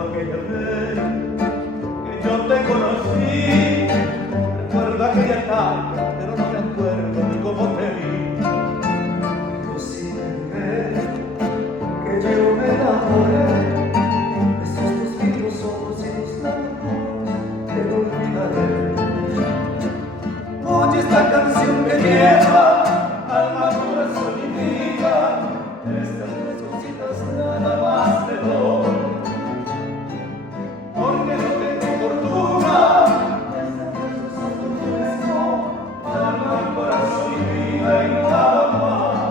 Recuerdo aquella vez que yo te conocí, recuerdo aquella tarde, pero no me acuerdo ni cómo te vi. Yo sí me que yo me enamoré de esos tus lindos ojos y tus labios que no olvidaré. Oye esta canción que lleva alma, corazón y vida, estas tres cositas nada más te doy, porque no tengo fortuna, estas tres cosas no alma, corazón y vida y nada más.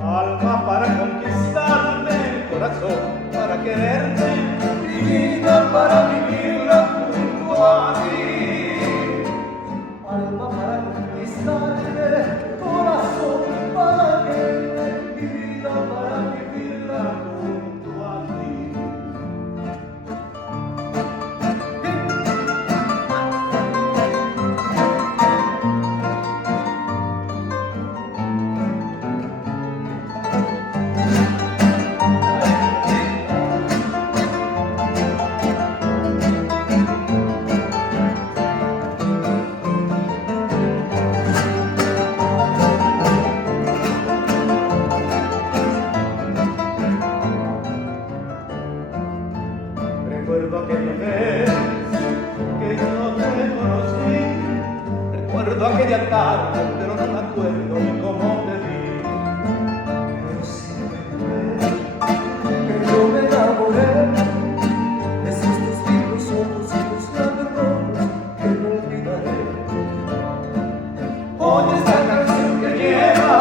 Alma para conquistarte, corazón para quererte, y vida para vivirla junto a ti. Alma para conquistarte, corazón para quererte, mi vida para vivirla Junto a ti. Recuerdo aquella vez que yo te conocí, recuerdo aquella tarde, pero no me acuerdo ni cómo te vi. Pero sí que yo me enamoré de esos tus lindos ojos y tus labios rojos que no olvidaré. Oye esta canción que lleva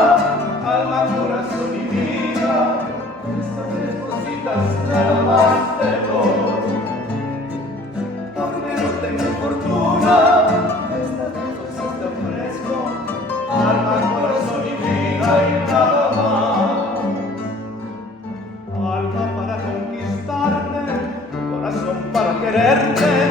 alma, corazón y vida, estas tres cositas nada más te doy, porque no tengo fortuna, estas tres cosas te ofrezco, alma, corazón y vida y nada más. Alma para conquistarte, corazón para quererte,